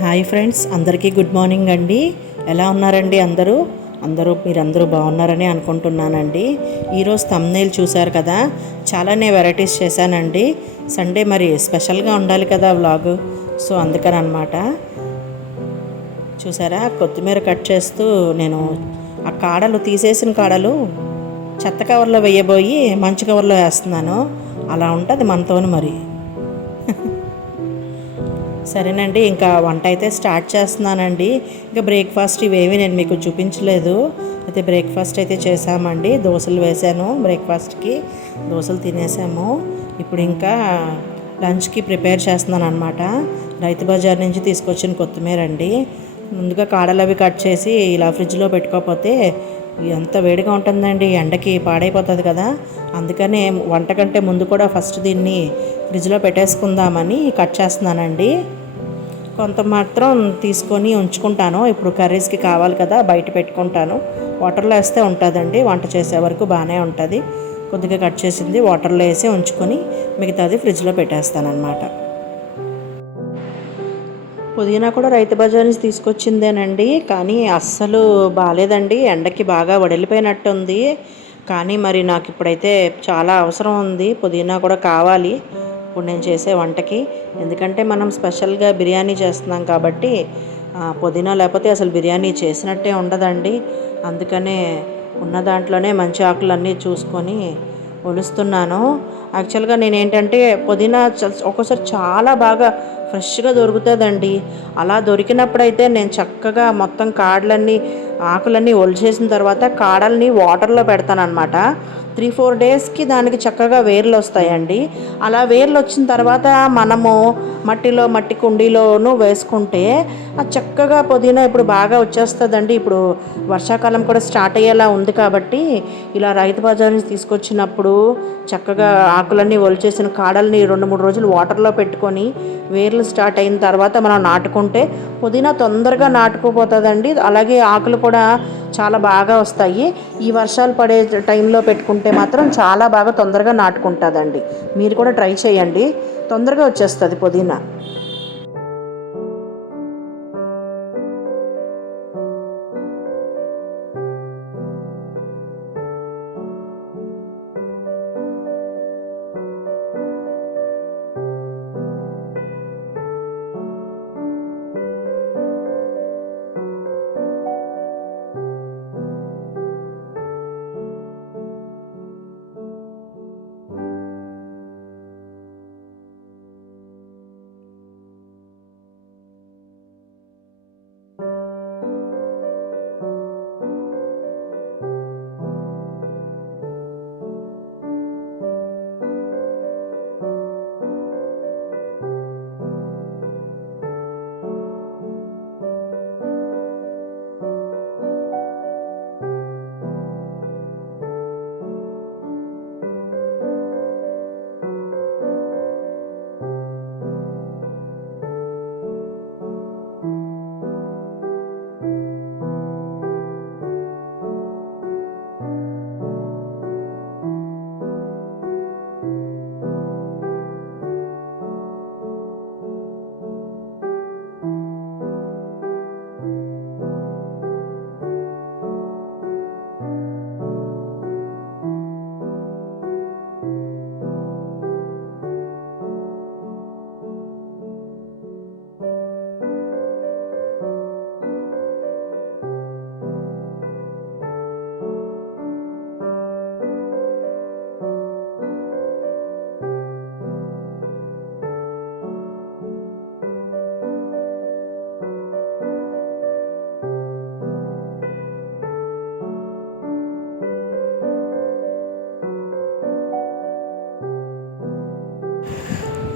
Hi friends, అందరికీ good morning అండి. ఎలా ఉన్నారండి మీరందరూ బాగున్నారని అనుకుంటున్నానండి. ఈరోజు థంబ్నెయిల్ చూశారు కదా, చాలానే వెరైటీస్ చేశానండి. సండే మరి స్పెషల్గా ఉండాలి కదా వ్లాగ్. సో అందుకని అనమాట. చూసారా, కొత్తిమీర కట్ చేస్తూ నేను ఆ కాడలు తీసేసిన కాడలు చెత్త కవర్లో వేయబోయి మంచి కవర్లో వేస్తున్నాను. అలా ఉంటుంది మనతోని మరి. సరేనండి, ఇంకా వంట అయితే స్టార్ట్ చేస్తున్నానండి. ఇంకా బ్రేక్ఫాస్ట్ ఇవేవి నేను మీకు చూపించలేదు. అయితే బ్రేక్ఫాస్ట్ అయితే చేసామండి. దోశలు వేసాను, బ్రేక్ఫాస్ట్కి దోశలు తినేసాము. ఇప్పుడు ఇంకా లంచ్కి ప్రిపేర్ చేస్తున్నాను అనమాట. రైతు బజార్ నుంచి తీసుకొచ్చిన కొత్తిమీర అండి. ముందుగా కాడలు అవి కట్ చేసి ఇలా ఫ్రిడ్జ్లో పెట్టుకోకపోతే ఎంత వేడిగా ఉంటుందండి, ఎండకి పాడైపోతుంది కదా. అందుకనే వంట కంటే ముందు కూడా ఫస్ట్ దీన్ని ఫ్రిడ్జ్లో పెట్టేసుకుందామని కట్ చేస్తున్నానండి. కొంత మాత్రం తీసుకొని ఉంచుకుంటాను, ఇప్పుడు కర్రీస్కి కావాలి కదా, బయట పెట్టుకుంటాను. వాటర్లో వేస్తే ఉంటుందండి, వంట చేసే వరకు బాగానే ఉంటుంది. కొద్దిగా కట్ చేసింది వాటర్లో వేసి ఉంచుకొని మిగతాది ఫ్రిడ్జ్లో పెట్టేస్తాను అనమాట. పుదీనా కూడా రైతు బజార్ నుంచి తీసుకొచ్చిందేనండి, కానీ అస్సలు బాగాలేదండి. ఎండకి బాగా వడిలిపోయినట్టుంది. కానీ మరి నాకు ఇప్పుడైతే చాలా అవసరం ఉంది, పుదీనా కూడా కావాలి ఇప్పుడు నేను చేసే వంటకి. ఎందుకంటే మనం స్పెషల్గా బిర్యానీ చేస్తున్నాం కాబట్టి పుదీనా లేకపోతే అసలు బిర్యానీ చేసినట్టే ఉండదండి. అందుకనే ఉన్న దాంట్లోనే మంచి ఆకులన్నీ చూసుకొని ఒలుస్తున్నాను. యాక్చువల్గా నేనేంటంటే పుదీనా ఒక్కోసారి చాలా బాగా ఫ్రెష్గా దొరుకుతుందండి. అలా దొరికినప్పుడైతే నేను చక్కగా మొత్తం కాడలన్నీ ఆకులన్నీ ఒలిచేసిన తర్వాత కాడల్ని వాటర్లో పెడతాను అనమాట. 3-4 డేస్కి దానికి చక్కగా వేర్లు వస్తాయండి. అలా వేర్లు వచ్చిన తర్వాత మనము మట్టి కుండీలోనూ వేసుకుంటే చక్కగా పుదీనా ఇప్పుడు బాగా వచ్చేస్తుందండి. ఇప్పుడు వర్షాకాలం కూడా స్టార్ట్ అయ్యేలా ఉంది కాబట్టి ఇలా రైతు బజార్ నుంచి తీసుకొచ్చినప్పుడు చక్కగా ఆకులన్నీ ఒలిచేసిన కాడల్ని 2-3 రోజులు వాటర్లో పెట్టుకొని వేర్లు స్టార్ట్ అయిన తర్వాత మనం నాటుకుంటే పుదీనా తొందరగా నాటుకుపోతుందండి. అలాగే ఆకులు కూడా చాలా బాగా వస్తాయి. ఈ వర్షాలు పడే టైంలో పెట్టుకుంటే మాత్రం చాలా బాగా తొందరగా నాటుకుంటుందండి. మీరు కూడా ట్రై చేయండి, తొందరగా వచ్చేస్తుంది పుదీనా.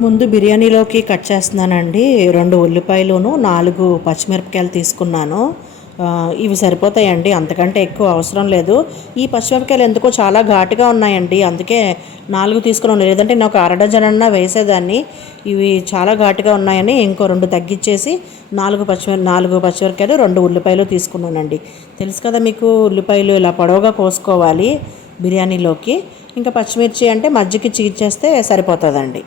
ముందు బిర్యానీలోకి కట్ చేస్తున్నానండి. 2 ఉల్లిపాయలును 4 పచ్చిమిరపకాయలు తీసుకున్నాను. ఇవి సరిపోతాయండి, అంతకంటే ఎక్కువ అవసరం లేదు. ఈ పచ్చిమిరపకాయలు ఎందుకో చాలా ఘాటుగా ఉన్నాయండి, అందుకే 4 తీసుకున్నాను. లేదంటే నేను ఒక అరడజన్ అన్నా వేసేదాన్ని. ఇవి చాలా ఘాటుగా ఉన్నాయని ఇంకో 2 తగ్గించేసి 4 పచ్చిమిరపకాయలు 2 ఉల్లిపాయలు తీసుకున్నానండి. తెలుసు కదా మీకు, ఉల్లిపాయలు ఇలా పొడవుగా కోసుకోవాలి బిర్యానీలోకి. ఇంకా పచ్చిమిర్చి అంటే మజ్జిగకి చీల్చేస్తే సరిపోతుందండి.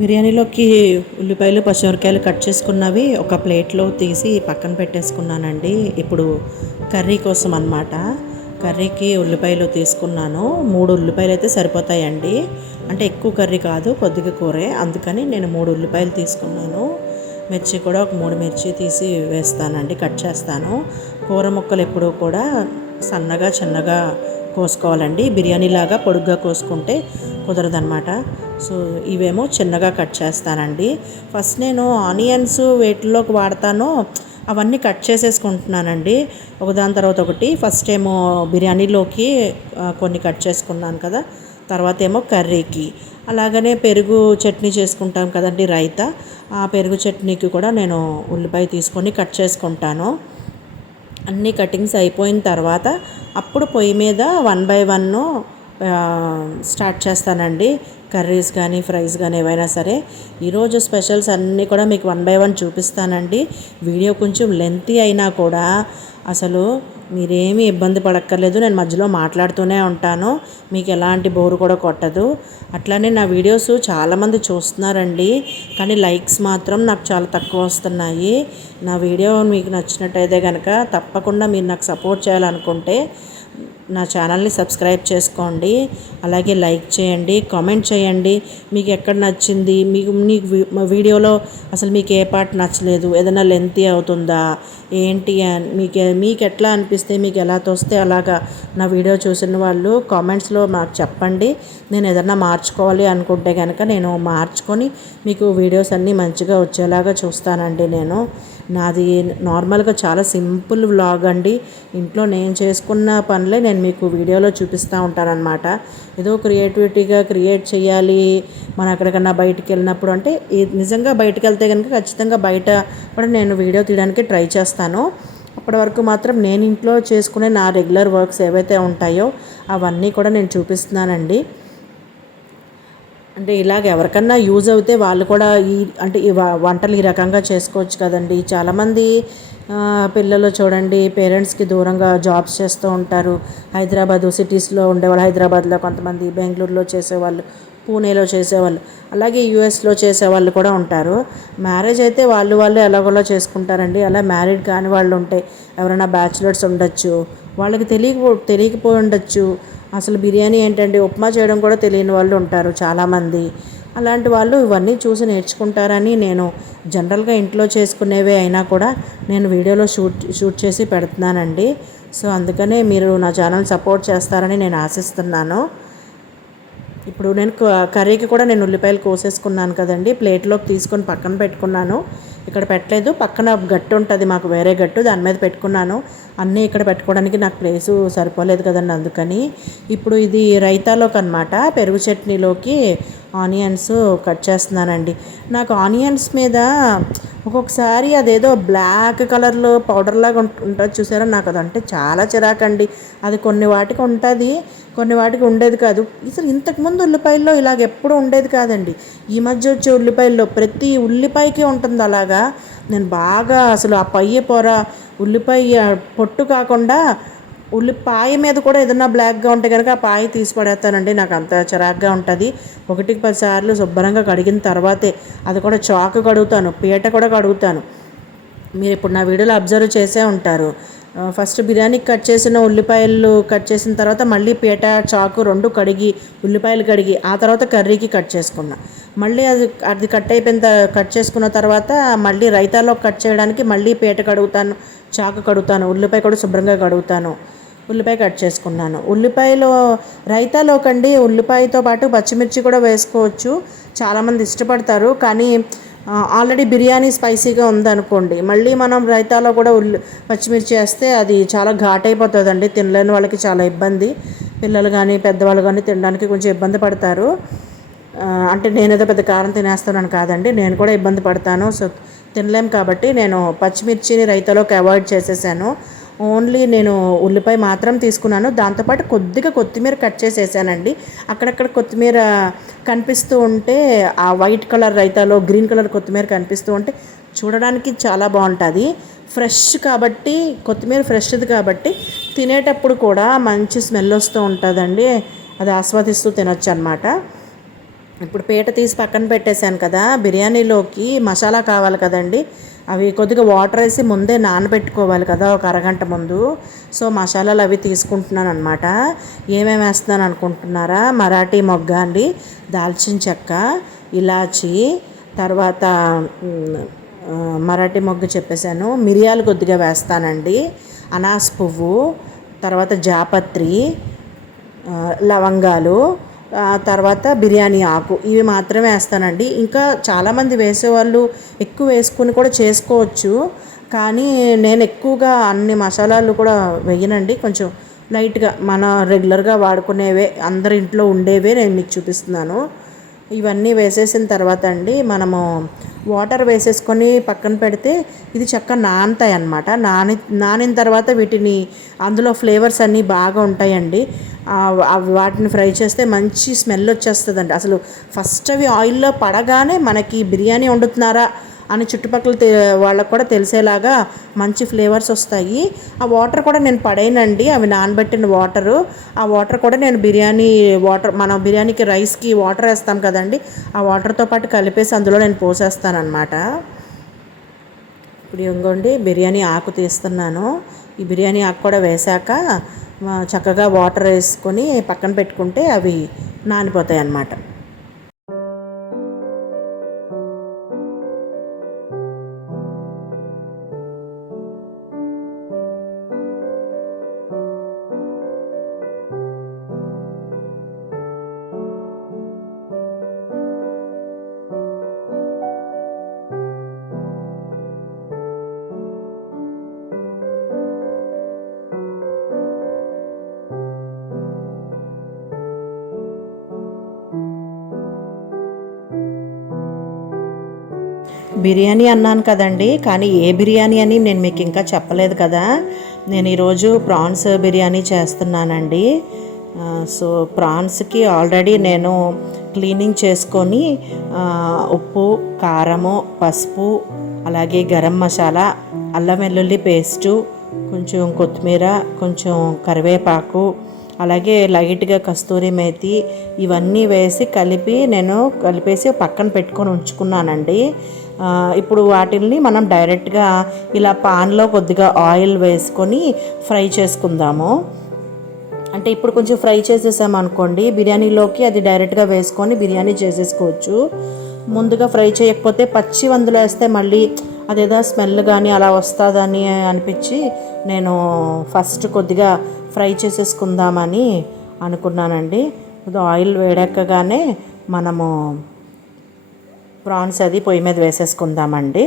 బిర్యానీలోకి ఉల్లిపాయలు పచ్చిమిరపకాయలు కట్ చేసుకున్నవి ఒక ప్లేట్లో తీసి పక్కన పెట్టేసుకున్నానండి. ఇప్పుడు కర్రీ కోసం అన్నమాట. కర్రీకి ఉల్లిపాయలు తీసుకున్నాను. 3 ఉల్లిపాయలు అయితే సరిపోతాయండి. అంటే ఎక్కువ కర్రీ కాదు, కొద్దిగా కూరే, అందుకని నేను 3 ఉల్లిపాయలు తీసుకున్నాను. మిర్చి కూడా ఒక 3 మిర్చి తీసి వేస్తానండి, కట్ చేస్తాను. కూర ముక్కలు ఎప్పుడూ కూడా సన్నగా చిన్నగా కోసుకోవాలండి. బిర్యానీలాగా పొడుగ్గా కోసుకుంటే కుదరదనమాట. సో ఇవేమో చిన్నగా కట్ చేస్తానండి. ఫస్ట్ నేను ఆనియన్స్ వేటిలోకి వాడతానో అవన్నీ కట్ చేసేసుకుంటున్నానండి, ఒకదాని తర్వాత ఒకటి. ఫస్ట్ ఏమో బిర్యానీలోకి కొన్ని కట్ చేసుకున్నాను కదా, తర్వాత ఏమో కర్రీకి. అలాగనే పెరుగు చట్నీ చేసుకుంటాం కదండి, రైతా. ఆ పెరుగు చట్నీకి కూడా నేను ఉల్లిపాయ తీసుకొని కట్ చేసుకుంటాను. అన్ని కటింగ్స్ అయిపోయిన తర్వాత అప్పుడు పొయ్యి మీద 1 బై 1 స్టార్ట్ చేస్తానండి. కర్రీస్ కానీ ఫ్రైస్ కానీ ఏవైనా సరే. ఈరోజు స్పెషల్స్ అన్నీ కూడా మీకు 1 బై 1 చూపిస్తానండి. వీడియో కొంచెం లెంతీ అయినా కూడా అసలు మీరేమీ ఇబ్బంది పడక్కర్లేదు. నేను మధ్యలో మాట్లాడుతూనే ఉంటాను, మీకు ఎలాంటి బోరు కూడా కొట్టదు. అట్లానే నా వీడియోస్ చాలామంది చూస్తున్నారండి, కానీ లైక్స్ మాత్రం నాకు చాలా తక్కువ వస్తున్నాయి. నా వీడియో మీకు నచ్చినట్టయితే కనుక తప్పకుండా మీరు నాకు సపోర్ట్ చేయాలనుకుంటే నా ఛానల్ని సబ్స్క్రైబ్ చేసుకోండి. అలాగే లైక్ చేయండి, కామెంట్ చేయండి. మీకు ఎక్కడ నచ్చింది, మీకు వీడియోలో అసలు మీకు ఏ పార్ట్ నచ్చలేదు, ఏదైనా లెంతీ అవుతుందా ఏంటి అని మీకు ఎట్లా అనిపిస్తే, మీకు ఎలా తోస్తే అలాగా నా వీడియో చూసిన వాళ్ళు కామెంట్స్లో నాకు చెప్పండి. నేను ఏదైనా మార్చుకోవాలి అనుకుంటే కనుక నేను మార్చుకొని మీకు వీడియోస్ అన్నీ మంచిగా వచ్చేలాగా చూస్తానండి. నాది నార్మల్గా చాలా సింపుల్ వ్లాగ్ అండి. ఇంట్లో నేను చేసుకున్న పనులే నేను మీకు వీడియోలో చూపిస్తూ ఉంటానన్నమాట. ఏదో క్రియేటివిటీగా క్రియేట్ చేయాలి మనం ఎక్కడికన్నా బయటికి వెళ్ళినప్పుడు అంటే, నిజంగా బయటకు వెళ్తే కనుక ఖచ్చితంగా బయట కూడా నేను వీడియో తీయడానికి ట్రై చేస్తాను. అప్పటి వరకు మాత్రం నేను ఇంట్లో చేసుకునే నా రెగ్యులర్ వర్క్స్ ఏవైతే ఉంటాయో అవన్నీ కూడా నేను చూపిస్తున్నానండి. అంటే ఇలాగ ఎవరికన్నా యూజ్ అవుతే వాళ్ళు కూడా ఈ వంటలు ఈ రకంగా చేసుకోవచ్చు కదండి. చాలామంది పిల్లలు చూడండి, పేరెంట్స్కి దూరంగా జాబ్స్ చేస్తూ ఉంటారు. హైదరాబాదు సిటీస్లో ఉండేవాళ్ళు, హైదరాబాద్లో కొంతమంది, బెంగళూరులో చేసేవాళ్ళు, పూణేలో చేసేవాళ్ళు, అలాగే యూఎస్లో చేసేవాళ్ళు కూడా ఉంటారు. మ్యారేజ్ అయితే వాళ్ళు ఎలాగోలా చేసుకుంటారండి. అలా మ్యారీడ్ కాని వాళ్ళు ఉంటే, ఎవరైనా బ్యాచులర్స్ ఉండొచ్చు, వాళ్ళకి తెలియకపోయి ఉండొచ్చు. అసలు బిర్యానీ ఏంటండి, ఉప్మా చేయడం కూడా తెలియని వాళ్ళు ఉంటారు చాలామంది. అలాంటి వాళ్ళు ఇవన్నీ చూసి నేర్చుకుంటారని నేను జనరల్గా ఇంట్లో చేసుకునేవే అయినా కూడా నేను వీడియోలో షూట్ చేసి పెడుతున్నానండి. సో అందుకనే మీరు నా ఛానల్ సపోర్ట్ చేస్తారని నేను ఆశిస్తున్నాను. ఇప్పుడు నేను కర్రీకి కూడా నేను ఉల్లిపాయలు కోసేసుకున్నాను కదండి, ప్లేట్లోకి తీసుకొని పక్కన పెట్టుకున్నాను. ఇక్కడ పెట్టలేదు, పక్కన గట్టు ఉంటుంది మాకు, వేరే గట్టు, దాని మీద పెట్టుకున్నాను. అన్నీ ఇక్కడ పెట్టుకోవడానికి నాకు ప్లేసు సరిపోలేదు కదండి, అందుకని. ఇప్పుడు ఇది రైతాలోకి అనమాట, పెరుగు చట్నీలోకి ఆనియన్స్ కట్ చేస్తున్నానండి. నాకు ఆనియన్స్ మీద ఒక్కొక్కసారి అదేదో బ్లాక్ కలర్లో పౌడర్ లాగా ఉంటుంది చూసారా, నాకు అదంటే చాలా చిరాకండి. అది కొన్ని వాటికి ఉంటుంది, కొన్ని వాటికి ఉండేది కాదు. అసలు ఇంతకుముందు ఉల్లిపాయల్లో ఇలాగ ఎప్పుడు ఉండేది కాదండి. ఈ మధ్య వచ్చే ఉల్లిపాయల్లో ప్రతి ఉల్లిపాయకి ఉంటుంది అలాగా. నేను బాగా అసలు ఆ పొర ఉల్లిపాయ పొట్టు కాకుండా ఉల్లిపాయ మీద కూడా ఏదన్నా బ్లాక్గా ఉంటే కనుక ఆ పాయ తీసి పడేస్తానండి. నాకు అంత చిరాగ్గా ఉంటుంది. 1-10 సార్లు శుభ్రంగా కడిగిన తర్వాతే, అది కూడా చాకు కడుగుతాను, పీట కూడా కడుగుతాను. మీరు ఇప్పుడు నా వీడియోలో అబ్జర్వ్ చేసే ఉంటారు. ఫస్ట్ బిర్యానీకి కట్ చేసిన ఉల్లిపాయలు కట్ చేసిన తర్వాత మళ్ళీ పీట చాకు 2 కడిగి, ఉల్లిపాయలు కడిగి, ఆ తర్వాత కర్రీకి కట్ చేసుకున్నా. మళ్ళీ అది కట్ చేసుకున్న తర్వాత మళ్ళీ రైతాలో కట్ చేయడానికి మళ్ళీ పీట కడుగుతాను, చాకు కడుగుతాను, ఉల్లిపాయ కూడా శుభ్రంగా కడుగుతాను. ఉల్లిపాయ కట్ చేసుకున్నాను. ఉల్లిపాయలో రైతాలోకండి ఉల్లిపాయతో పాటు పచ్చిమిర్చి కూడా వేసుకోవచ్చు, చాలామంది ఇష్టపడతారు. కానీ ఆల్రెడీ బిర్యానీ స్పైసీగా ఉందనుకోండి, మళ్ళీ మనం రైతాలో కూడా పచ్చిమిర్చి వేస్తే అది చాలా ఘాట్ అయిపోతుందండి. తినలేని వాళ్ళకి చాలా ఇబ్బంది, పిల్లలు కానీ పెద్దవాళ్ళు కానీ తినడానికి కొంచెం ఇబ్బంది పడతారు. అంటే నేనేదో పెద్ద కారం తినేస్తానని కాదండి, నేను కూడా ఇబ్బంది పడతాను. సో తినలేం కాబట్టి నేను పచ్చిమిర్చిని రైతాలోకి అవాయిడ్ చేసేసాను. ఓన్లీ నేను ఉల్లిపాయ మాత్రం తీసుకున్నాను. దాంతోపాటు కొద్దిగా కొత్తిమీర కట్ చేసేసానండి. అక్కడక్కడ కొత్తిమీర కనిపిస్తూ ఉంటే, ఆ వైట్ కలర్ రైతాలో గ్రీన్ కలర్ కొత్తిమీర కనిపిస్తూ ఉంటే చూడడానికి చాలా బాగుంటుంది. ఫ్రెష్ కాబట్టి, కొత్తిమీర ఫ్రెష్ది కాబట్టి తినేటప్పుడు కూడా మంచి స్మెల్ వస్తూ ఉంటుందండి. అది ఆస్వాదిస్తూ తినొచ్చు అనమాట. ఇప్పుడు పీట తీసి పక్కన పెట్టేశాను కదా, బిర్యానీలోకి మసాలా కావాలి కదండి. అవి కొద్దిగా వాటర్ వేసి ముందే నానబెట్టుకోవాలి కదా ఒక అరగంట ముందు. సో మసాలాలు అవి తీసుకుంటున్నాను అనమాట. ఏమేమి వేస్తున్నాను అనుకుంటున్నారా? మరాఠీ మొగ్గ అండి, దాల్చిన చెక్క, ఇలాచి, తర్వాత మరాఠీ మొగ్గ చెప్పేశాను, మిరియాలు కొద్దిగా వేస్తానండి, అనాస్ పువ్వు, తర్వాత జాపత్రి, లవంగాలు, తర్వాత బిర్యానీ ఆకు, ఇవి మాత్రమే వేస్తానండి. ఇంకా చాలామంది వేసేవాళ్ళు ఎక్కువ వేసుకుని కూడా చేసుకోవచ్చు, కానీ నేను ఎక్కువగా అన్ని మసాలాలు కూడా వేయనండి. కొంచెం లైట్గా మన రెగ్యులర్గా వాడుకునేవే, అందరి ఇంట్లో ఉండేవే నేను మీకు చూపిస్తున్నాను. ఇవన్నీ వేసేసిన తర్వాత అండి మనము వాటర్ వేసేసుకొని పక్కన పెడితే ఇది చక్కగా నానతాయి అన్నమాట. నానిన తర్వాత వీటిని అందులో ఫ్లేవర్స్ అన్నీ బాగా ఉంటాయండి. వాటిని ఫ్రై చేస్తే మంచి స్మెల్ వచ్చేస్తుందండి. అసలు ఫస్ట్ అవి ఆయిల్లో పడగానే మనకి బిర్యానీ వండుతున్నారా అని చుట్టుపక్కల వాళ్ళకు కూడా తెలిసేలాగా మంచి ఫ్లేవర్స్ వస్తాయి. ఆ వాటర్ కూడా నేను పడేయనండి, అవి నానబెట్టిన వాటరు. ఆ వాటర్ కూడా నేను బిర్యానీ వాటర్, మనం బిర్యానీకి రైస్కి వాటర్ వేస్తాం కదండి, ఆ వాటర్తో పాటు కలిపేసి అందులో నేను పోసేస్తాను అనమాట. ఇప్పుడు ఇంకోండి బిర్యానీ ఆకు తీస్తున్నాను. ఈ బిర్యానీ ఆకు కూడా వేశాక చక్కగా వాటర్ వేసుకొని పక్కన పెట్టుకుంటే అవి నానిపోతాయి అన్నమాట. బిర్యానీ అన్నాను కదండి, కానీ ఏ బిర్యానీ అని నేను మీకు ఇంకా చెప్పలేదు కదా. నేను ఈరోజు ప్రాన్స్ బిర్యానీ చేస్తున్నానండి. సో ప్రాన్స్కి ఆల్రెడీ నేను క్లీనింగ్ చేసుకొని ఉప్పు, కారము, పసుపు, అలాగే గరం మసాలా, అల్లం వెల్లుల్లి పేస్టు, కొంచెం కొత్తిమీర, కొంచెం కరివేపాకు, అలాగే లైట్గా కస్తూరి మేతి, ఇవన్నీ వేసి కలిపేసి పక్కన పెట్టుకొని ఉంచుకున్నానండి. ఇప్పుడు వాటిల్ని మనం డైరెక్ట్గా ఇలా పాన్లో కొద్దిగా ఆయిల్ వేసుకొని ఫ్రై చేసుకుందాము. అంటే ఇప్పుడు కొంచెం ఫ్రై చేసేసామనుకోండి, బిర్యానీలోకి అది డైరెక్ట్గా వేసుకొని బిర్యానీ చేసేసుకోవచ్చు. ముందుగా ఫ్రై చేయకపోతే పచ్చి వందులో వేస్తే మళ్ళీ అదేదో స్మెల్ కానీ అలా వస్తుందని అనిపించి నేను ఫస్ట్ కొద్దిగా ఫ్రై చేసేసుకుందామని అనుకున్నానండి. ఆయిల్ వేడెక్కగానే మనము ప్రాన్స్ అది పొయ్యి మీద వేసేసుకుందామండి.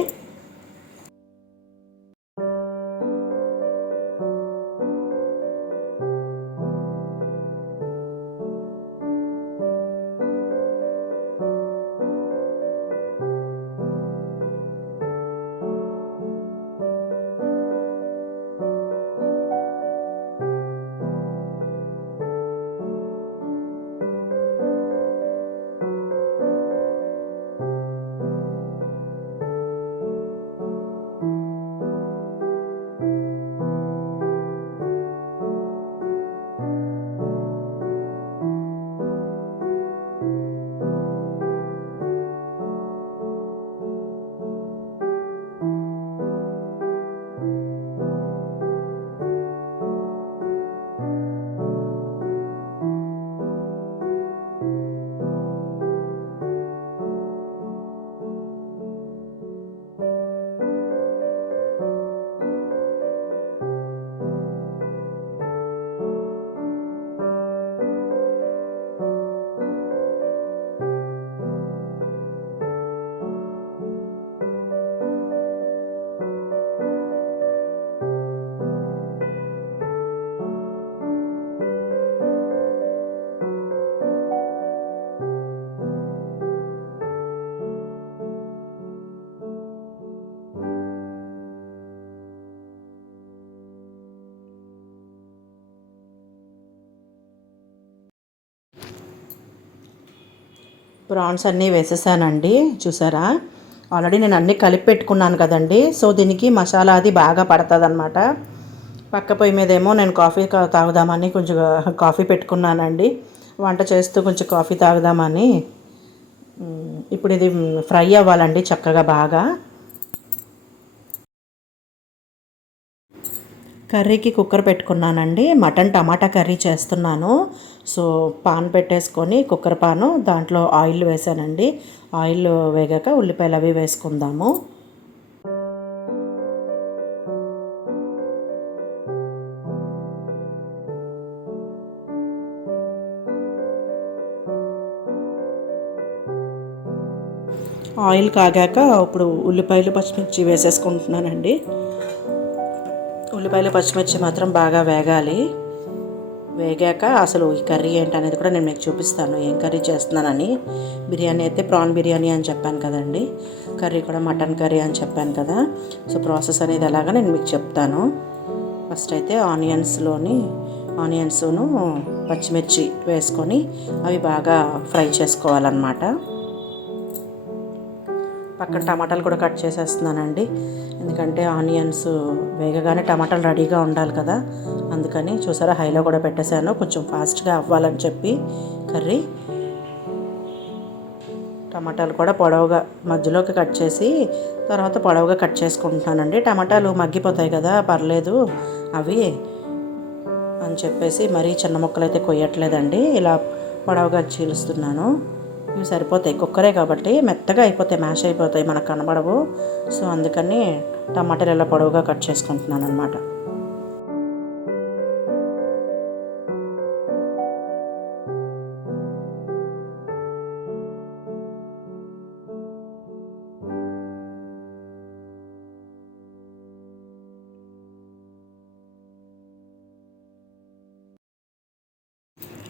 ప్రాన్స్ అన్నీ వేసేసానండి, చూసారా. ఆల్రెడీ నేను అన్నీ కలిపి పెట్టుకున్నాను కదండి. సో దీనికి మసాలా అది బాగా పడుతుంది అనమాట. పక్క పొయ్యి మీద ఏమో నేను కాఫీ తాగుదామని కొంచెం కాఫీ పెట్టుకున్నానండి. వంట చేస్తూ కొంచెం కాఫీ తాగుదామని ఇప్పుడు ఇది ఫ్రై అవ్వాలండి చక్కగా బాగా. కర్రీకి కుక్కర్ పెట్టుకున్నానండి. మటన్ టమాటా కర్రీ చేస్తున్నాను. సో పాన్ పెట్టేసుకొని కుక్కర్ పాను దాంట్లో ఆయిల్ వేసానండి. ఆయిల్ వేగాక ఉల్లిపాయలు అవి వేసుకుందాము. ఆయిల్ కాగాక ఇప్పుడు ఉల్లిపాయలు పచ్చిమిర్చి వేసేసుకుంటున్నానండి. ఉల్లిపాయలు పచ్చిమిర్చి మాత్రం బాగా వేగాలి. వేగాక అసలు ఈ కర్రీ ఏంటనేది కూడా నేను మీకు చూపిస్తాను, ఏం కర్రీ చేస్తున్నానని. బిర్యానీ అయితే ప్రాన్ బిర్యానీ అని చెప్పాను కదండి, కర్రీ కూడా మటన్ కర్రీ అని చెప్పాను కదా. సో ప్రాసెస్ అనేది ఎలాగా నేను మీకు చెప్తాను. ఫస్ట్ అయితే ఆనియన్స్ను పచ్చిమిర్చి వేసుకొని అవి బాగా ఫ్రై చేసుకోవాలన్నమాట. పక్కన టమాటాలు కూడా కట్ చేసేస్తున్నానండి, ఎందుకంటే ఆనియన్స్ వేగగానే టమాటాలు రెడీగా ఉండాలి కదా. అందుకని చూసారా హైలో కూడా పెట్టేశాను, కొంచెం ఫాస్ట్గా అవ్వాలని చెప్పి కర్రీ. టమాటాలు కూడా పొడవుగా మధ్యలోకి కట్ చేసి తర్వాత పొడవుగా కట్ చేసుకుంటున్నానండి. టమాటాలు మగ్గిపోతాయి కదా, పర్లేదు అవి అని చెప్పేసి మరీ చిన్న ముక్కలు అయితే కొయ్యట్లేదండి, ఇలా పొడవుగా చీలుస్తున్నాను. ఇవి సరిపోతాయి, కుక్కరే కాబట్టి మెత్తగా అయిపోతాయి, మ్యాష్ అయిపోతాయి, మనకు కనబడవు. సో అందుకని టమాటాలు ఇలా పొడవుగా కట్ చేసుకుంటున్నాను అనమాట.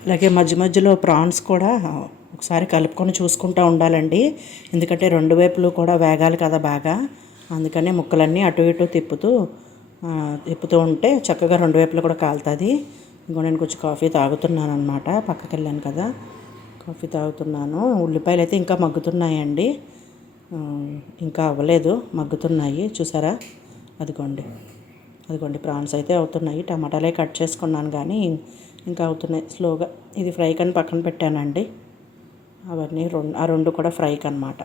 అలాగే మధ్య మధ్యలో ప్రాన్స్ కూడా ఒకసారి కలుపుకొని చూసుకుంటూ ఉండాలండి, ఎందుకంటే రెండు వైపులు కూడా వేగాలి కదా బాగా. అందుకని ముక్కలన్నీ అటు ఇటు తిప్పుతూ ఉంటే చక్కగా రెండు వైపులు కూడా కాలుతుంది. ఇంకో నేను కొంచెం కాఫీ తాగుతున్నాను అనమాట, పక్కకి వెళ్ళాను కదా, కాఫీ తాగుతున్నాను. ఉల్లిపాయలు అయితే ఇంకా మగ్గుతున్నాయండి, ఇంకా అవ్వలేదు, మగ్గుతున్నాయి చూసారా. అదిగోండి ప్రాన్స్ అయితే అవుతున్నాయి. టమాటాలే కట్ చేసుకున్నాను కానీ ఇంకా అవుతున్నాయి స్లోగా. ఇది ఫ్రై కని పక్కన పెట్టానండి, అవన్నీ రెండు కూడా ఫ్రైకి అనమాట.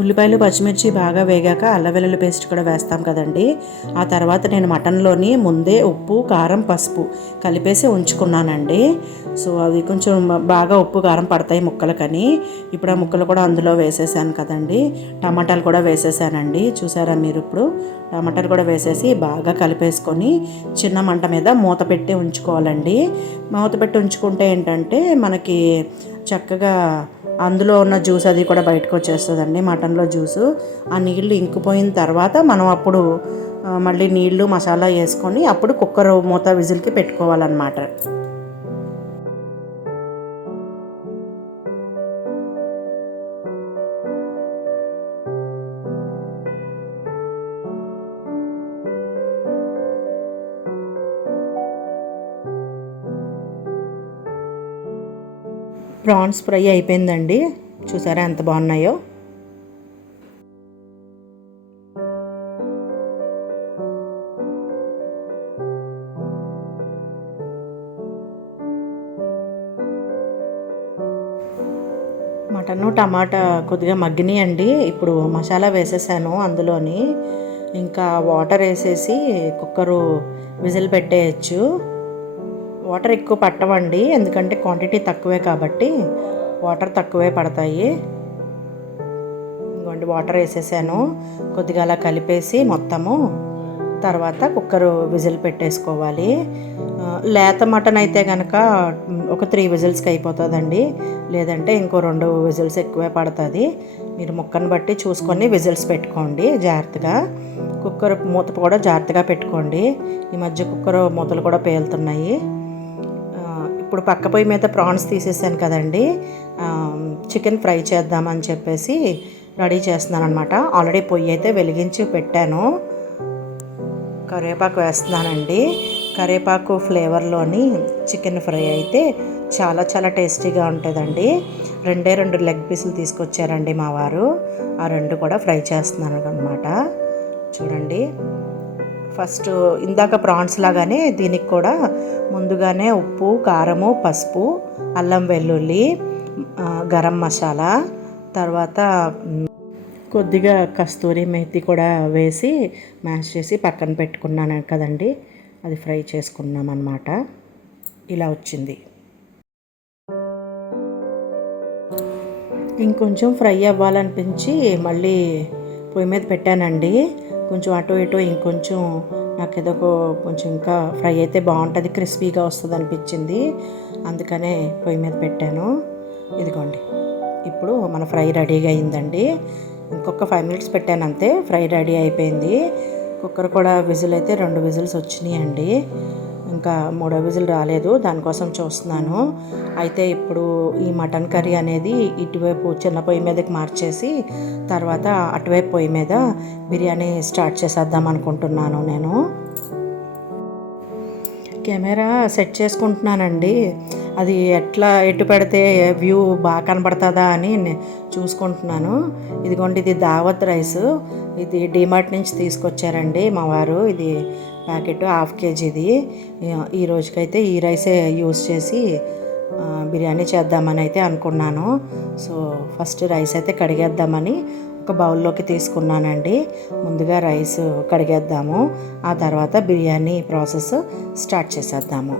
ఉల్లిపాయలు పచ్చిమిర్చి బాగా వేగాక అల్లం వెల్లుల్లి పేస్ట్ కూడా వేస్తాం కదండి. ఆ తర్వాత నేను మటన్లోని ముందే ఉప్పు కారం పసుపు కలిపేసి ఉంచుకున్నానండి. సో అవి కొంచెం బాగా ఉప్పు కారం పడతాయి ముక్కలకని ఇప్పుడు ఆ ముక్కలు కూడా అందులో వేసేసాను కదండి. టమాటాలు కూడా వేసేసానండి, చూసారా మీరు. ఇప్పుడు టమాటాలు కూడా వేసేసి బాగా కలిపేసుకొని చిన్న మంట మీద మూత పెట్టి ఉంచుకోవాలండి. మూత పెట్టి ఉంచుకుంటే ఏంటంటే మనకి చక్కగా అందులో ఉన్న జ్యూస్ అది కూడా బయటకు వచ్చేస్తుందండి, మటన్లో జ్యూసు. ఆ నీళ్ళు ఇంకిపోయిన తర్వాత మనం అప్పుడు మళ్ళీ నీళ్ళు మసాలా వేసుకొని అప్పుడు కుక్కర్ మూత విజిల్కి పెట్టుకోవాలన్నమాట. ప్రాన్స్ ఫ్రై అయిపోయిందండి, చూసారా ఎంత బాగున్నాయో. మటను టమాటా కొద్దిగా మగ్గినాయండి. ఇప్పుడు మసాలా వేసేసాను అందులోని, ఇంకా వాటర్ వేసేసి కుక్కరు విజిల్ పెట్టేయచ్చు. వాటర్ ఎక్కువ పట్టవండి, ఎందుకంటే క్వాంటిటీ తక్కువే కాబట్టి వాటర్ తక్కువే పడతాయి. ఇంకోండి వాటర్ వేసేసాను, కొద్దిగా అలా కలిపేసి మొత్తము తర్వాత కుక్కరు విజిల్ పెట్టేసుకోవాలి. లేత మటన్ అయితే కనుక ఒక 3 విజిల్స్కి అయిపోతుందండి. లేదంటే ఇంకో 2 విజిల్స్ ఎక్కువే పడుతుంది. మీరు ముక్కను బట్టి చూసుకొని విజిల్స్ పెట్టుకోండి జాగ్రత్తగా. కుక్కర్ మూత కూడా జాగ్రత్తగా పెట్టుకోండి. ఈ మధ్య కుక్కర్ మూతలు కూడా పేలుతున్నాయి. ఇప్పుడు పక్క పొయ్యి మీద ప్రాన్స్ తీసేసాను కదండి, చికెన్ ఫ్రై చేద్దామని చెప్పేసి రెడీ చేస్తున్నాను అనమాట. ఆల్రెడీ పొయ్యి అయితే వెలిగించి పెట్టాను. కరివేపాకు వేస్తున్నానండి. కరివేపాకు ఫ్లేవర్లోని చికెన్ ఫ్రై అయితే చాలా చాలా టేస్టీగా ఉంటుందండి. 2 లెగ్ పీసులు తీసుకొచ్చారండి మా వారు. ఆ 2 కూడా ఫ్రై చేస్తున్నాను అనమాట. చూడండి, ఫస్ట్ ఇందాక ప్రాన్స్ లాగానే దీనికి కూడా ముందుగానే ఉప్పు, కారము, పసుపు, అల్లం వెల్లుల్లి, గరం మసాలా, తర్వాత కొద్దిగా కస్తూరి మేతి కూడా వేసి మ్యాష్ చేసి పక్కన పెట్టుకున్నాను కదండి. అది ఫ్రై చేసుకున్నాం అన్నమాట. ఇలా వచ్చింది. ఇంకొంచెం ఫ్రై అవ్వాలనిపించి మళ్ళీ పొయ్యి మీద పెట్టానండి. కొంచెం అటు ఇటు ఇంకొంచెం నాకేదో కొంచెం ఇంకా ఫ్రై అయితే బాగుంటుంది, క్రిస్పీగా వస్తుంది అనిపించింది. అందుకనే పొయ్యి మీద పెట్టాను. ఇదిగోండి, ఇప్పుడు మన ఫ్రై రెడీగా అయిందండి. ఇంకొక 5 మినిట్స్ పెట్టాను అంతే, ఫ్రై రెడీ అయిపోయింది. కుక్కర్ కూడా విజిల్ అయితే 2 విజిల్స్ వచ్చినాయండి. ఇంకా 3వ విజిల్ రాలేదు, దానికోసం చూస్తున్నాను. అయితే ఇప్పుడు ఈ మటన్ కర్రీ అనేది ఇటువైపు చిన్న పొయ్యి మీదకి మార్చేసి తర్వాత అటువైపు పొయ్యి మీద బిర్యానీ స్టార్ట్ చేసేద్దాం అనుకుంటున్నాను. నేను కెమెరా సెట్ చేసుకుంటున్నానండి. అది ఎటు పెడితే వ్యూ బాగా కనబడుతుందా అని చూసుకుంటున్నాను. ఇదిగోండి, ఇది దావత్ రైస్. ఇది డీమార్ట్ నుంచి తీసుకొచ్చారండి మా వారు. ఇది ప్యాకెట్ 1/2 kgది. ఈ రోజుకైతే ఈ రైసే యూజ్ చేసి బిర్యానీ చేద్దామని అయితే అనుకున్నాను. సో ఫస్ట్ రైస్ అయితే కడిగేద్దామని ఒక బౌల్లోకి తీసుకున్నానండి. ముందుగా రైస్ కడిగేద్దాము, ఆ తర్వాత బిర్యానీ ప్రాసెస్ స్టార్ట్ చేసేద్దాము.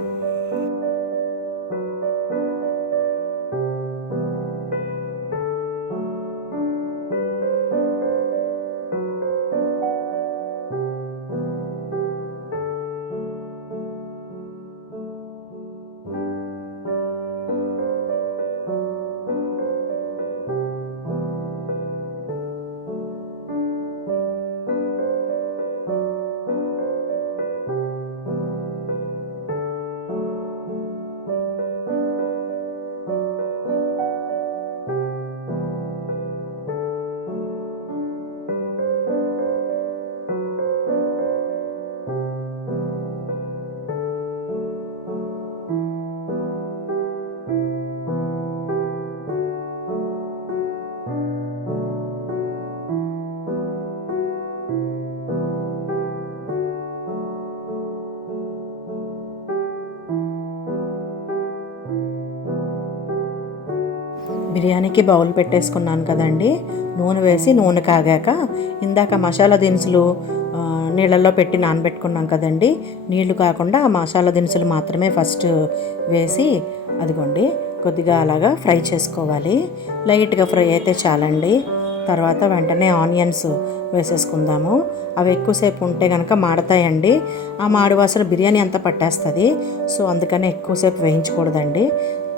బిర్యానీకి బౌల్ పెట్టేసుకున్నాను కదండి. నూనె వేసి నూనె కాగాక ఇందాక మసాలా దినుసులు నీళ్ళల్లో పెట్టి నానబెట్టుకున్నాం కదండి. నీళ్లు కాకుండా ఆ మసాలా దినుసులు మాత్రమే ఫస్ట్ వేసి అదిగోండి కొద్దిగా అలాగా ఫ్రై చేసుకోవాలి. లైట్గా ఫ్రై అయితే చాలండి. తర్వాత వెంటనే ఆనియన్స్ వేసేసుకుందాము. అవి ఎక్కువసేపు ఉంటే కనుక మాడతాయండి. ఆ మాడి వాసన బిర్యానీ అంతా పట్టేస్తుంది. సో అందుకని ఎక్కువసేపు వేయించకూడదండి.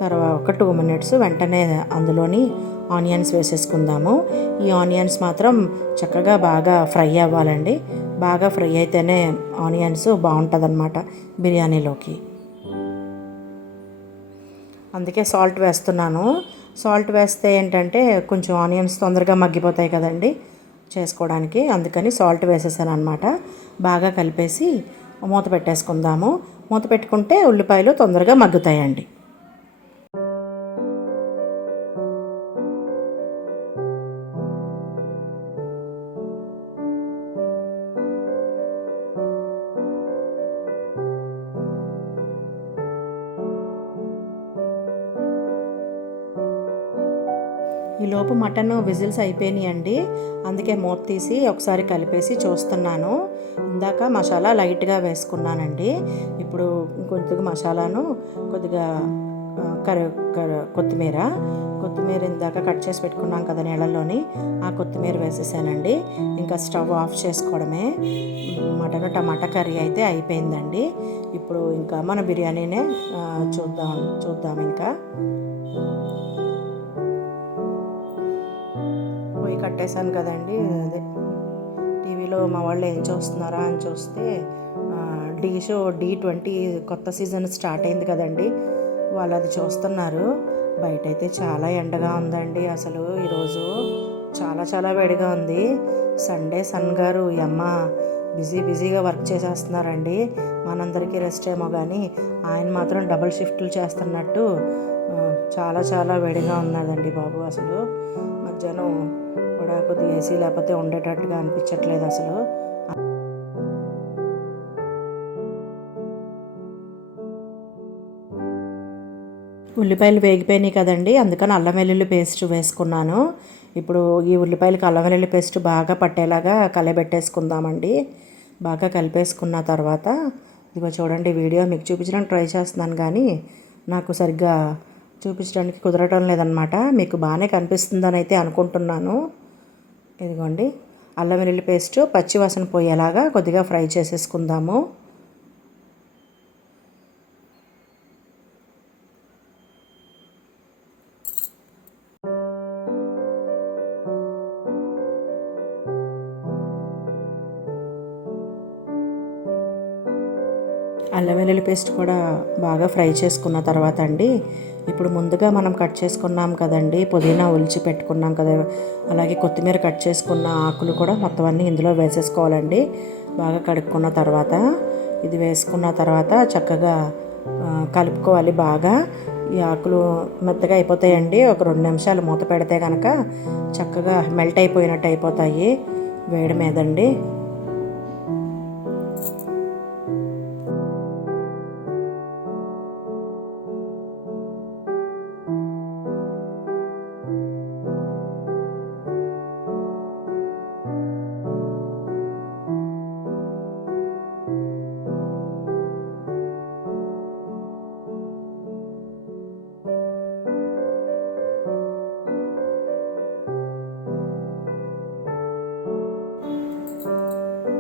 తర్వాత ఒక 2 మినిట్స్ వెంటనే అందులోని ఆనియన్స్ వేసేసుకుందాము. ఈ ఆనియన్స్ మాత్రం చక్కగా బాగా ఫ్రై అవ్వాలండి. బాగా ఫ్రై అయితేనే ఆనియన్స్ బాగుంటుంది అన్నమాట బిర్యానీలోకి. అందుకే సాల్ట్ వేస్తున్నాను. సాల్ట్ వేస్తే ఏంటంటే కొంచెం ఆనియన్స్ తొందరగా మగ్గిపోతాయి కదండి చేసుకోవడానికి. అందుకని సాల్ట్ వేసేసాను అనమాట. బాగా కలిపేసి మూత పెట్టేసుకుందాము. మూత పెట్టుకుంటే ఉల్లిపాయలు తొందరగా మగ్గుతాయండి. ఈలోపు మటన్ విజిల్స్ అయిపోయినాయండి. అందుకే మూత తీసి ఒకసారి కలిపేసి చూస్తున్నాను. ఇందాక మసాలా లైట్గా వేసుకున్నానండి. ఇప్పుడు కొద్దిగా మసాలాను కొద్దిగా కరి కొత్తిమీర ఇందాక కట్ చేసి పెట్టుకున్నాం కదా నీళ్ళల్లోని, ఆ కొత్తిమీర వేసేసానండి. ఇంకా స్టవ్ ఆఫ్ చేసుకోవడమే. టమాటా కర్రీ అయితే అయిపోయిందండి. ఇప్పుడు ఇంకా మన బిర్యానీనే చూద్దాం ఇంకా. పొయ్యి కట్టేశాను కదండి. అదే టీవీలో మా వాళ్ళు ఏం చూస్తున్నారా అని చూస్తే D20 కొత్త సీజన్ స్టార్ట్ అయింది కదండి, వాళ్ళు అది చూస్తున్నారు. బయట అయితే చాలా ఎండగా ఉందండి. అసలు ఈరోజు చాలా చాలా వేడిగా ఉంది. సండే సన్ గారు అమ్మ బిజీగా వర్క్ చేసేస్తున్నారండి. మనందరికీ రెస్ట్ ఏమో కానీ ఆయన మాత్రం డబుల్ షిఫ్ట్లు చేస్తున్నట్టు చాలా చాలా వేడిగా ఉన్నదండి బాబు. అసలు మధ్యాహ్నం కూడా కొద్దిగా ఏసీ లేకపోతే ఉండేటట్టుగా అనిపించట్లేదు అసలు. ఉల్లిపాయలు వేగిపోయినాయి కదండి, అందుకని అల్లం వెల్లుల్లి పేస్ట్ వేసుకున్నాను. ఇప్పుడు ఈ ఉల్లిపాయలకి అల్లం వెల్లుల్లి పేస్ట్ బాగా పట్టేలాగా కలబెట్టేసుకుందామండి. బాగా కలిపేసుకున్న తర్వాత ఇదిగో చూడండి, వీడియో మీకు చూపించడానికి ట్రై చేస్తున్నాను కానీ నాకు సరిగ్గా చూపించడానికి కుదరటం లేదనమాట. మీకు బాగానే కనిపిస్తుందని అయితే అనుకుంటున్నాను. ఇదిగోండి, అల్లం వెల్లుల్లి పేస్ట్ పచ్చివాసన పోయేలాగా కొద్దిగా ఫ్రై చేసేసుకుందాము. అల్లం వెల్లుల్లి పేస్ట్ కూడా బాగా ఫ్రై చేసుకున్న తర్వాత అండి, ఇప్పుడు ముందుగా మనం కట్ చేసుకున్నాం కదండి, పుదీనా ఒలిచి పెట్టుకున్నాం కదా, అలాగే కొత్తిమీర కట్ చేసుకున్న ఆకులు కూడా మొత్తం అన్నీ ఇందులో వేసేసుకోవాలండి. బాగా కడుక్కున్న తర్వాత ఇది వేసుకున్న తర్వాత చక్కగా కలుపుకోవాలి బాగా. ఈ ఆకులు మెత్తగా అయిపోతాయండి. ఒక 2 నిమిషాలు మూత పెడితే కనుక చక్కగా మెల్ట్ అయిపోయినట్టు అయిపోతాయి వేడి మీదండి.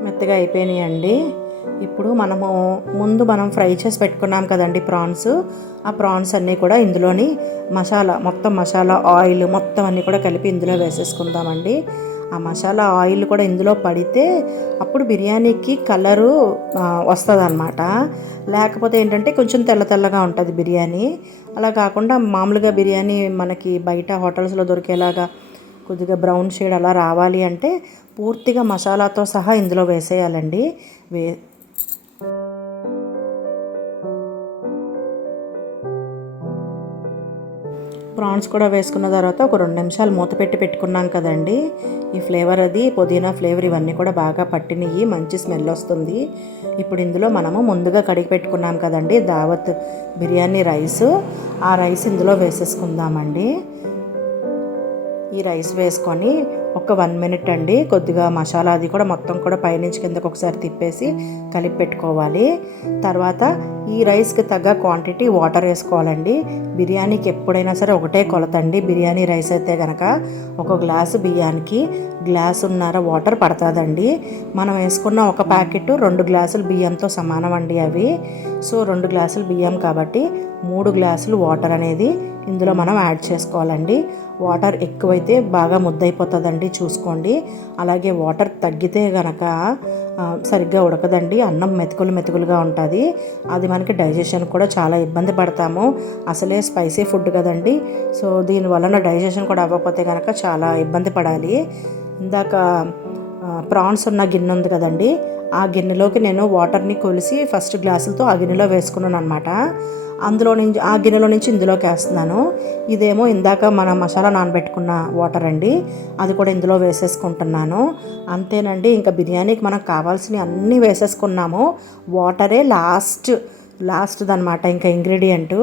మెత్తగా అయిపోయినాయండి. ఇప్పుడు మనం ఫ్రై చేసి పెట్టుకున్నాం కదండి ప్రాన్స్, ఆ ప్రాన్స్ అన్నీ కూడా ఇందులోని మసాలా ఆయిల్ మొత్తం అన్నీ కూడా కలిపి ఇందులో వేసేసుకుందామండి. ఆ మసాలా ఆయిల్ కూడా ఇందులో పడితే అప్పుడు బిర్యానీకి కలరు వస్తుంది అన్నమాట. లేకపోతే ఏంటంటే కొంచెం తెల్లగా ఉంటుంది బిర్యానీ. అలా కాకుండా మామూలుగా బిర్యానీ మనకి బయట హోటల్స్లో దొరికేలాగా కొద్దిగా బ్రౌన్ షేడ్ అలా రావాలి అంటే పూర్తిగా మసాలాతో సహా ఇందులో వేసేయాలండి. ప్రాన్స్ కూడా వేసుకున్న తర్వాత ఒక 2 నిమిషాలు మూత పెట్టుకున్నాం కదండి. ఈ ఫ్లేవర్ అది పుదీనా ఫ్లేవర్ ఇవన్నీ కూడా బాగా పట్టినవి, మంచి స్మెల్ వస్తుంది. ఇప్పుడు ఇందులో మనము ముందుగా కడిగి పెట్టుకున్నాం కదండి దావత్ బిర్యానీ రైస్, ఆ రైస్ ఇందులో వేసేసుకుందామండి. ఈ రైస్ వేసుకొని ఒక 1 మినిట్ అండి కొద్దిగా మసాలా అది కూడా మొత్తం కూడా పైనుంచి కిందకు ఒకసారి తిప్పేసి కలిపి పెట్టుకోవాలి. తర్వాత ఈ రైస్కి తగ్గ క్వాంటిటీ వాటర్ వేసుకోవాలండి. బిర్యానీకి ఎప్పుడైనా సరే ఒకటే కొలతండి. బిర్యానీ రైస్ అయితే కనుక ఒక గ్లాసు బియ్యానికి గ్లాసున్నర వాటర్ పడుతుందండి. మనం వేసుకున్న ఒక ప్యాకెట్ 2 గ్లాసులు బియ్యంతో సమానం అండి అవి. సో 2 గ్లాసులు బియ్యం కాబట్టి 3 గ్లాసులు వాటర్ అనేది ఇందులో మనం యాడ్ చేసుకోవాలండి. వాటర్ ఎక్కువైతే బాగా ముద్దయిపోతుందండి, చూసుకోండి. అలాగే వాటర్ తగ్గితే కనుక సరిగ్గా ఉడకదండి, అన్నం మెతుకులుగా ఉంటుంది. అది మనకి డైజెషన్ కూడా చాలా ఇబ్బంది పడతాము. అసలే స్పైసీ ఫుడ్ కదండి. సో దీనివలన డైజెషన్ కూడా అవ్వకపోతే కనుక చాలా ఇబ్బంది పడాలి. ఇందాక ప్రాన్స్ ఉన్న గిన్నె ఉంది కదండి, ఆ గిన్నెలోకి నేను వాటర్ని కొలిసి ఫస్ట్ గ్లాసులతో ఆ గిన్నెలో వేసుకున్నాను అనమాట. ఆ గిన్నెలో నుంచి ఇందులోకి వేస్తున్నాను. ఇదేమో ఇందాక మన మసాలా నానబెట్టుకున్న వాటర్ అండి, అది కూడా ఇందులో వేసేసుకుంటున్నాను. అంతేనండి, ఇంకా బిర్యానీకి మనకు కావాల్సినవి అన్నీ వేసేసుకున్నాము. వాటరే లాస్ట్ది అనమాట ఇంకా ఇంగ్రీడియంట్.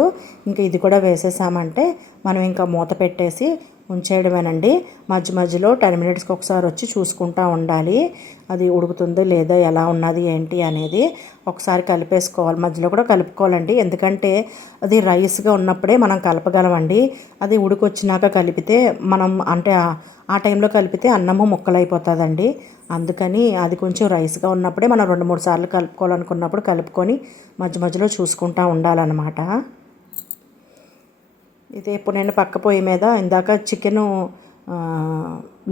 ఇంకా ఇది కూడా వేసేసామంటే మనం ఇంకా మూత పెట్టేసి ఉంచేయడమేనండి. మధ్య మధ్యలో 10 మినిట్స్కి ఒకసారి వచ్చి చూసుకుంటూ ఉండాలి, అది ఉడుకుతుందో లేదో, ఎలా ఉన్నది ఏంటి అనేది ఒకసారి కలిపేసుకోవాలి. మధ్యలో కూడా కలుపుకోవాలండి, ఎందుకంటే అది రైస్గా ఉన్నప్పుడే మనం కలపగలమండి. అది ఉడికొచ్చినాక కలిపితే మనం అంటే ఆ టైంలో కలిపితే అన్నము ముక్కలైపోతుందండి. అందుకని అది కొంచెం రైస్గా ఉన్నప్పుడే మనం 2-3 సార్లు కలుపుకోవాలనుకున్నప్పుడు కలుపుకొని మధ్య మధ్యలో చూసుకుంటూ ఉండాలన్నమాట. ఇది ఇప్పుడు నేను పక్క పొయ్యి మీద ఇందాక చికెను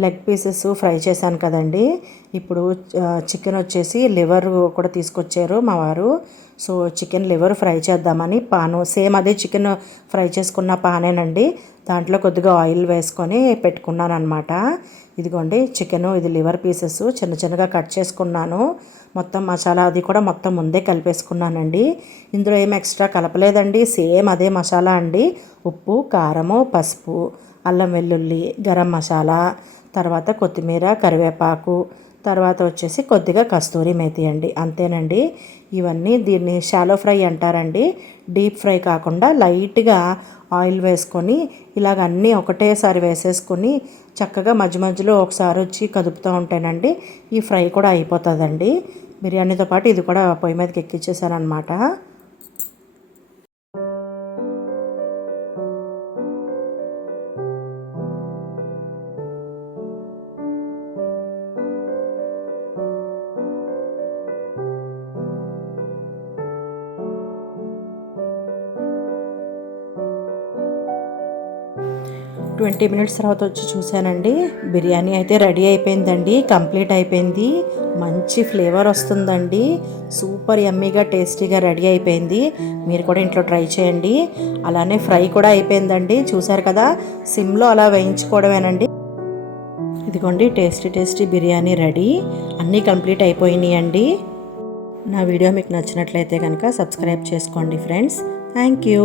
లెగ్ పీసెస్ ఫ్రై చేశాను కదండి. ఇప్పుడు చికెన్ వచ్చేసి లివర్ కూడా తీసుకొచ్చారు మా వారు. సో చికెన్ లివర్ ఫ్రై చేద్దామని పాను, సేమ్ అదే చికెన్ ఫ్రై చేసుకున్న పానేనండి, దాంట్లో కొద్దిగా ఆయిల్ వేసుకొని పెట్టుకున్నాను అనమాట. ఇదిగోండి చికెను, ఇది లివర్ పీసెస్ చిన్న చిన్నగా కట్ చేసుకున్నాను. మొత్తం మసాలా అది కూడా మొత్తం ముందే కలిపేసుకున్నానండి. ఇందులో ఏం ఎక్స్ట్రా కలపలేదండి, సేమ్ అదే మసాలా అండి. ఉప్పు, కారము, పసుపు, అల్లం వెల్లుల్లి, గరం మసాలా, తర్వాత కొత్తిమీర, కరివేపాకు, తర్వాత వచ్చేసి కొద్దిగా కస్తూరి మేతి అండి, అంతేనండి. ఇవన్నీ దీన్ని షాలో ఫ్రై అంటారండి. డీప్ ఫ్రై కాకుండా లైట్గా ఆయిల్ వేసుకొని ఇలాగ అన్నీ ఒకటేసారి వేసేసుకొని చక్కగా మధ్య మధ్యలో ఒకసారి వచ్చి కదుపుతూ ఉంటానండి, ఈ ఫ్రై కూడా అయిపోతుందండి. బిర్యానీతో పాటు ఇది కూడా పొయ్యి మీదకి ఎక్కించేసాను అనమాట. 20 మినిట్స్ తర్వాత వచ్చి చూశానండి, బిర్యానీ అయితే రెడీ అయిపోయిందండి, కంప్లీట్ అయిపోయింది. మంచి ఫ్లేవర్ వస్తుందండి, సూపర్ యమ్మీగా టేస్టీగా రెడీ అయిపోయింది. మీరు కూడా ఇంట్లో ట్రై చేయండి. అలానే ఫ్రై కూడా అయిపోయిందండి, చూసారు కదా, సిమ్లో అలా వేయించుకోవడమేనండి. ఇదిగోండి టేస్టీ టేస్టీ బిర్యానీ రెడీ, అన్నీ కంప్లీట్ అయిపోయినాయి అండి. నా వీడియో మీకు నచ్చినట్లయితే కనుక సబ్స్క్రైబ్ చేసుకోండి ఫ్రెండ్స్. Thank you.